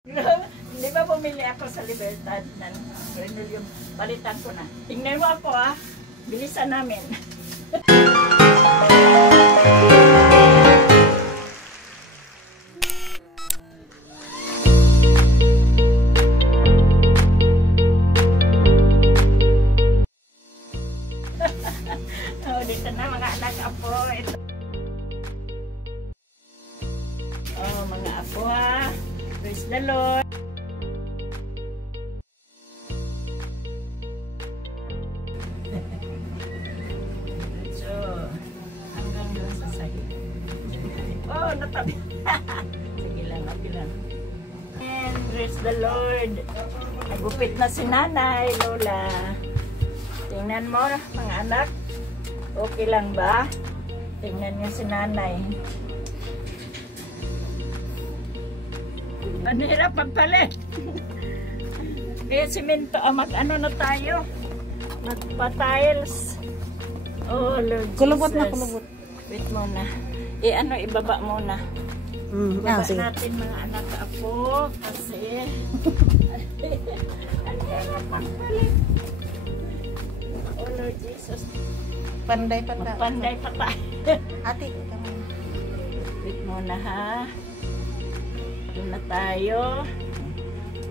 Hindi ba bumili ako sa Libertad ng Renolium? Palitan ko na. Tingnan mo ako bilisan namin. Dito na mga anak apo. Ito. Mga apo Praise the Lord. So, hanggang doon sa side. Natabi. Sige lang, okay lang. And praise the Lord. Nagupit na si Nanay, Lola. Tingnan mo, mga anak. Okay lang ba? Tingnan niyo si Nanay. Ang hirap pagpalit. Kaya simento, mag-ano na tayo? Magpa-tiles. Oh, Lord Jesus. Kulubot na, kulubot. Wait muna. Ibaba muna. Ibaba natin mga anak apo. Kasi ang hirap pagpalit. Oh, Lord Jesus. Panday pa tayo. Panday pa tayo. Ate, wait muna Doon na tayo.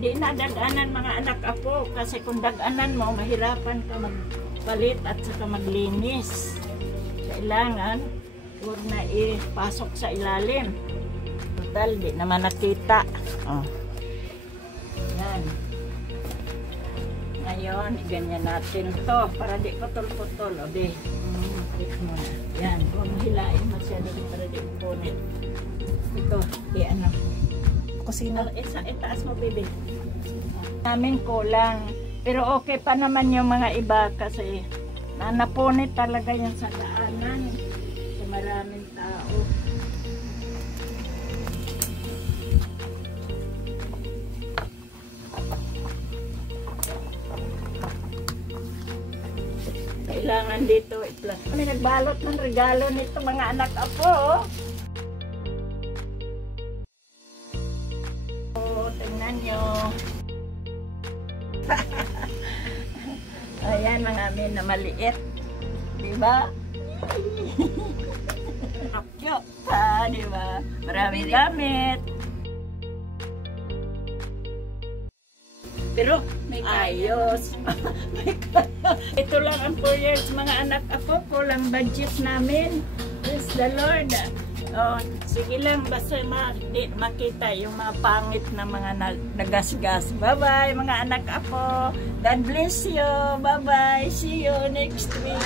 Di na daganan mga anak apo. Kasi kung daganan mo, mahirapan ka magpalit at saka maglinis. Kailangan, huwag na ipasok sa ilalim. Total, di naman nakita. Yan. Ngayon, ganyan natin to para di putol-putol. O di, wait muna. Yan, huwag hilain masyado para di punit. Ito, ano. Kusina. Itaas mo, baby. Namin kulang. Pero okay pa naman yung mga iba kasi napunit talaga yan sa daanan. Sa maraming tao. Kailangan dito may nagbalot ng regalo nito mga anak apo. Tingnan nyo. Ayan mga amin na maliit. Diba? Cute diba? Maraming gamit. Pero may ayos. Ito lang ang 4 years mga anak ako. Kulang budget namin. Praise the Lord. Sige lang, basta makita yung mga pangit na mga nagasgas. Bye-bye mga anak ako. God bless you. Bye-bye. See you next week.